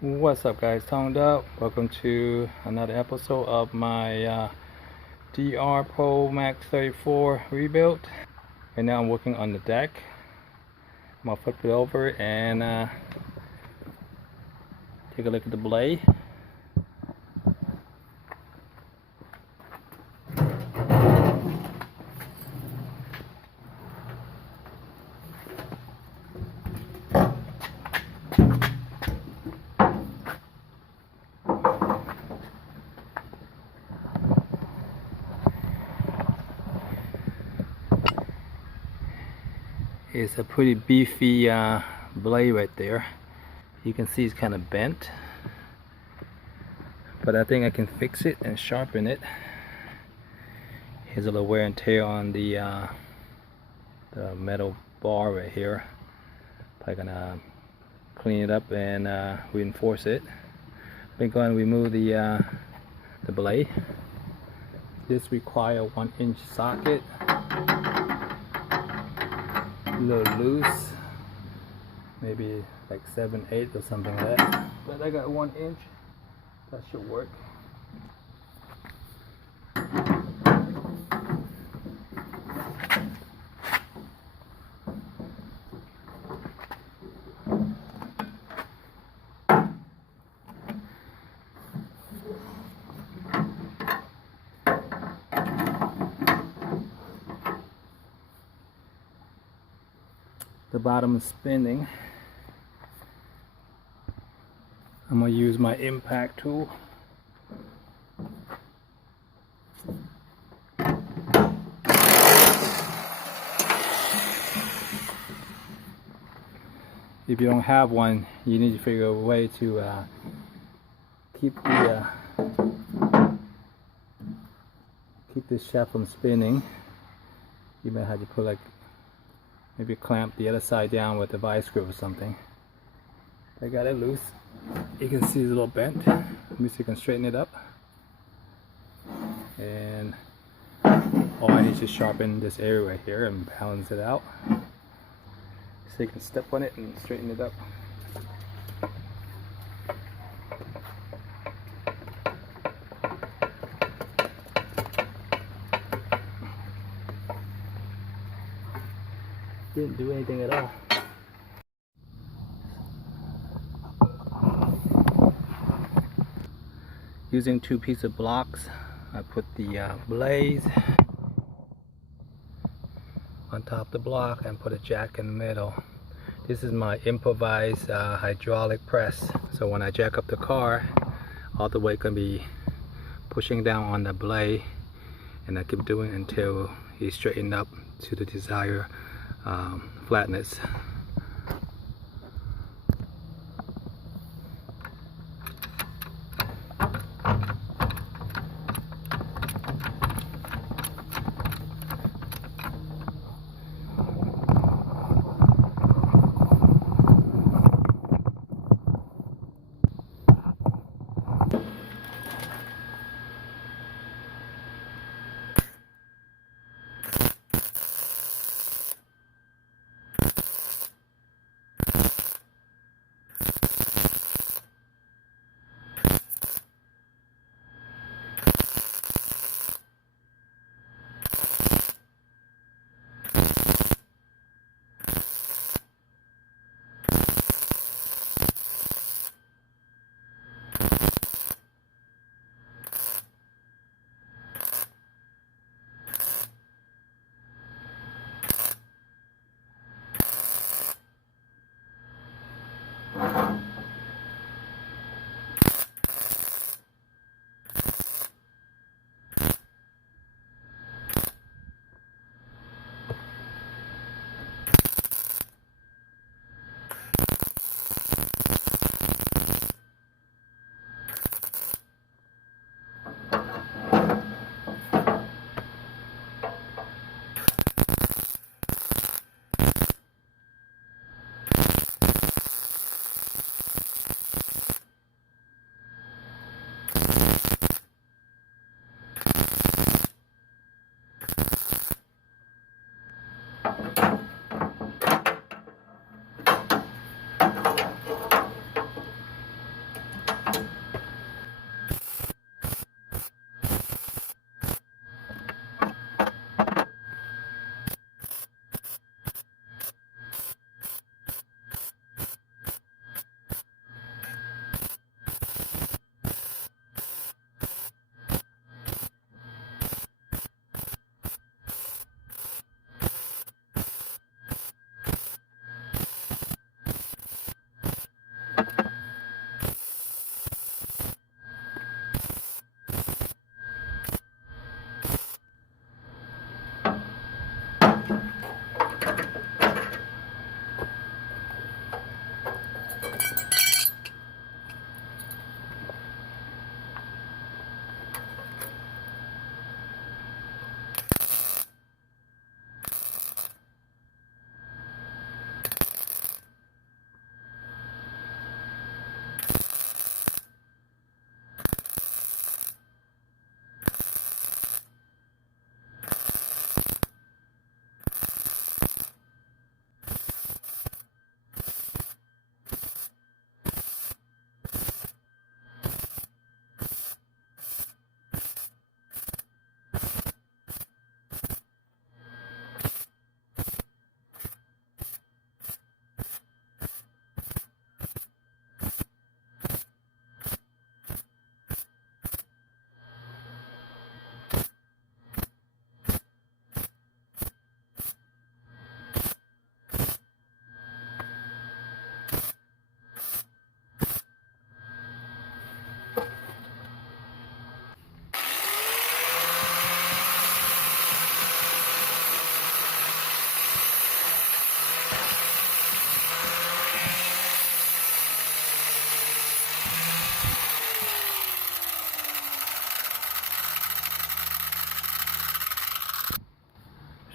What's up, guys? DUBB. Welcome to another episode of my DR Pro Max 34 rebuild. Right now I'm working on the deck. I'm gonna flip it over and take a look at the blade. It's a pretty beefy blade right there. You can see it's kind of bent, but I think I can fix it and sharpen it. Here's a little wear and tear on the metal bar right here. Probably gonna clean it up and reinforce it. We're going to remove the blade. This requires a 1-inch socket. A little loose, maybe like 7/8 or something like that, but I got 1 inch. That should work. The bottom is spinning. I'm gonna use my impact tool. If you don't have one, you need to figure a way to keep this shaft from spinning. You might have to put maybe clamp the other side down with a vice grip or something. I got it loose. You can see it's a little bent. Let me see if I can straighten it up. And all I need is to sharpen this area right here and balance it out. So you can step on it and straighten it up. Didn't do anything at all. Using 2 pieces of blocks, I put the blades on top of the block and put a jack in the middle. This is my improvised hydraulic press. So when I jack up the car, all the weight can be pushing down on the blade, and I keep doing it until it's straightened up to the desired flatness.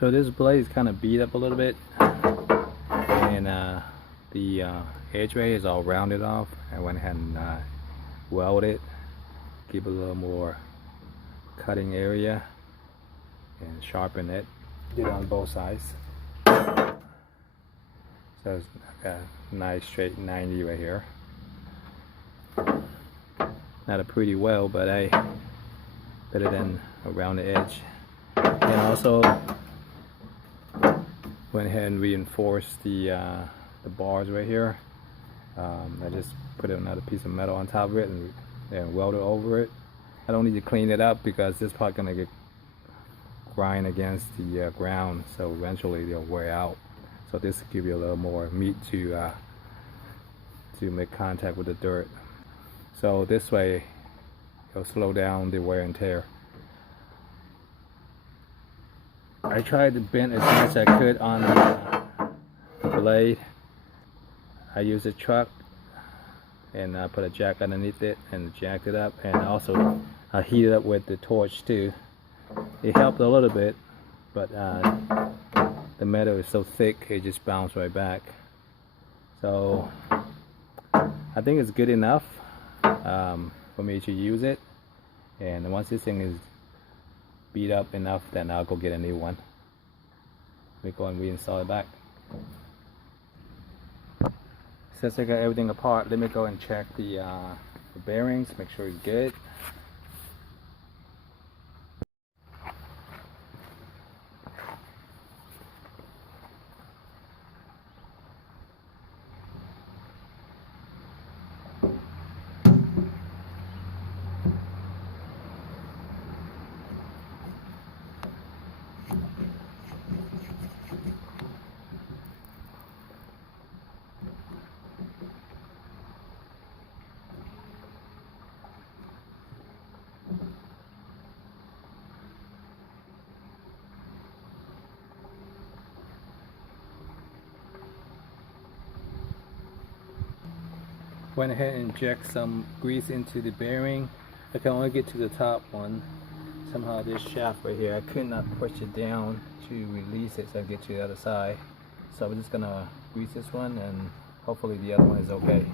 So this blade is kind of beat up a little bit, and the edgeway is all rounded off. I went ahead and welded it, give it a little more cutting area, and sharpen it. Did it on both sides. So it's a nice straight 90 right here. Not a pretty weld, but better than around the edge. And also went ahead and reinforced the bars right here. I just put another piece of metal on top of it and welded over it. I don't need to clean it up because this part gonna get grind against the ground, so eventually they'll wear out. So this will give you a little more meat to make contact with the dirt. So this way it'll slow down the wear and tear. I tried to bend as much as I could on the blade. I used a truck and I put a jack underneath it and jacked it up, and also I heated up with the torch too. It helped a little bit, but the metal is so thick it just bounced right back. So I think it's good enough for me to use it, and once this thing is beat up enough, then I'll go get a new one. Let me go and reinstall it back. Since I got everything apart, let me go and check the bearings, make sure it's good. Went ahead and inject some grease into the bearing. I can only get to the top one. Somehow this shaft right here, I could not push it down to release it so I get to the other side. So I'm just gonna grease this one, and hopefully the other one is okay.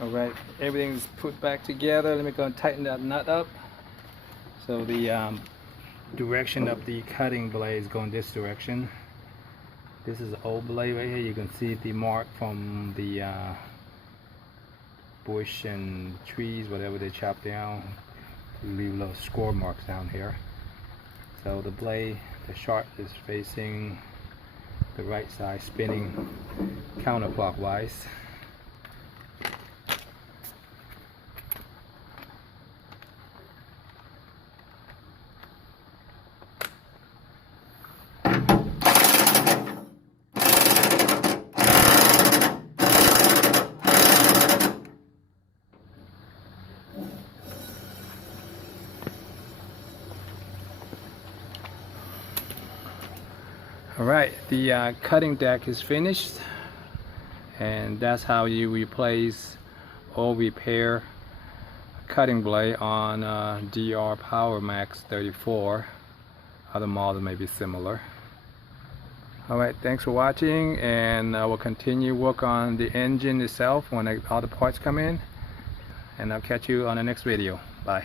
Alright, everything's put back together. Let me go and tighten that nut up. So the direction of the cutting blade is going this direction. This is the old blade right here. You can see the mark from the bush and trees, whatever they chop down. Leave little score marks down here. So the blade, the sharp is facing the right side, spinning counterclockwise. Alright, the cutting deck is finished, and that's how you replace or repair a cutting blade on DUBB Power Max 34. Other models may be similar. Alright, thanks for watching, and I will continue work on the engine itself when all the parts come in, and I'll catch you on the next video. Bye.